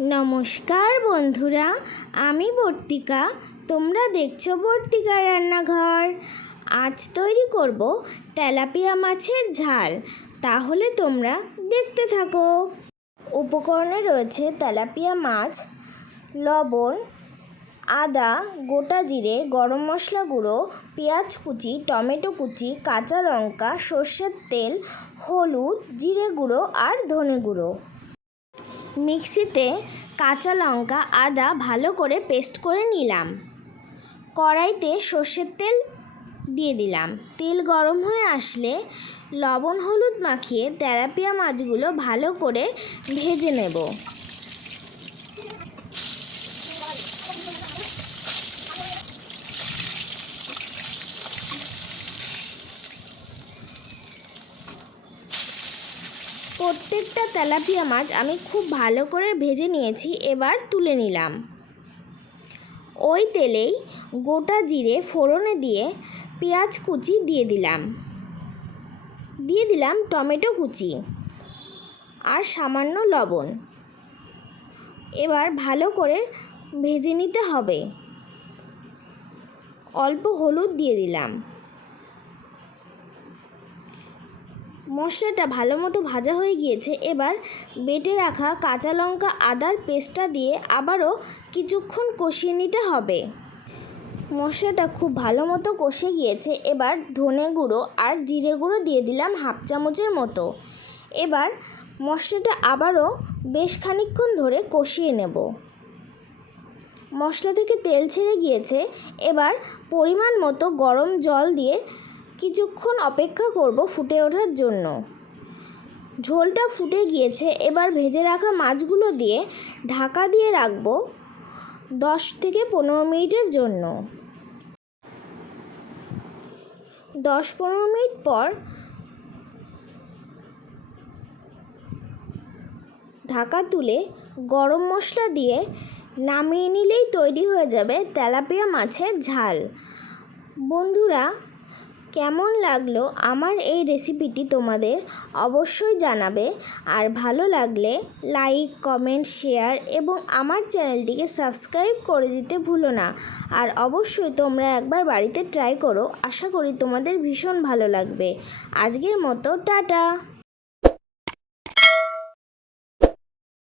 নমস্কার বন্ধুরা, আমি বর্তিকা। তোমরা দেখছো বর্তিকা রান্নাঘর। আজ তৈরি করব তেলাপিয়া মাছের ঝাল। তাহলে তোমরা দেখতে থাকো। উপকরণে রয়েছে তেলাপিয়া মাছ, লবণ, আদা, গোটা জিরে, গরম মশলা গুঁড়ো, পেঁয়াজ কুচি, টমেটো কুচি, কাঁচা লঙ্কা, সর্ষের তেল, হলুদ, জিরে গুঁড়ো আর ধনে গুঁড়ো। মিক্সিতে কাঁচা লঙ্কা আদা ভালো করে পেস্ট করে নিলাম। কড়াইতে সর্ষের তেল দিয়ে দিলাম। তেল গরম হয়ে আসলে লবণ হলুদ মাখিয়ে তেলাপিয়া মাছগুলো ভালো করে ভেজে নেব। প্রত্যেকটা তেলাপিয়া মাছ আমি খুব ভালো করে ভেজে নিয়েছি। এবার তুলে নিলাম। ওই তেলেই গোটা জিরে ফোড়নে দিয়ে পেঁয়াজ কুচি দিয়ে দিলাম টমেটো কুচি আর সামান্য লবণ। এবার ভালো করে ভেজে নিতে হবে। অল্প হলুদ দিয়ে দিলাম। মশলাটা ভালো মতো ভাজা হয়ে গিয়েছে। এবার বেটে রাখা কাঁচা লঙ্কা আদার পেস্টটা দিয়ে আবারও কিছুক্ষণ কষিয়ে নিতে হবে। মশলাটা খুব ভালো মতো কষে গিয়েছে। এবার ধনে গুঁড়ো আর জিরে গুঁড়ো দিয়ে দিলাম হাফ চামচের মতো। এবার মশলাটা আবারও বেশ খানিকক্ষণ ধরে কষিয়ে নেব। মশলা থেকে তেল ছেড়ে গিয়েছে। এবার পরিমাণ মতো গরম জল দিয়ে কিছুক্ষণ অপেক্ষা করব ফুটে ওঠার জন্য। ঝোলটা ফুটে গিয়েছে। এবার ভেজে রাখা মাছগুলো দিয়ে ঢাকা দিয়ে রাখবো 10 থেকে 15 মিনিটের জন্য। 10-15 মিনিট পর ঢাকা তুলে গরম মশলা দিয়ে নামিয়ে নিলেই তৈরি হয়ে যাবে তেলাপিয়া মাছের ঝাল। বন্ধুরা, কেমন লাগলো আমার এই রেসিপিটি তোমাদের অবশ্যই জানাবে। আর ভালো লাগলে লাইক, কমেন্ট, শেয়ার এবং আমার চ্যানেলটিকে সাবস্ক্রাইব করে দিতে ভুলো না। আর অবশ্যই তোমরা একবার বাড়িতে ট্রাই করো। আশা করি তোমাদের ভীষণ ভালো লাগবে। আজকের মতো টাটা।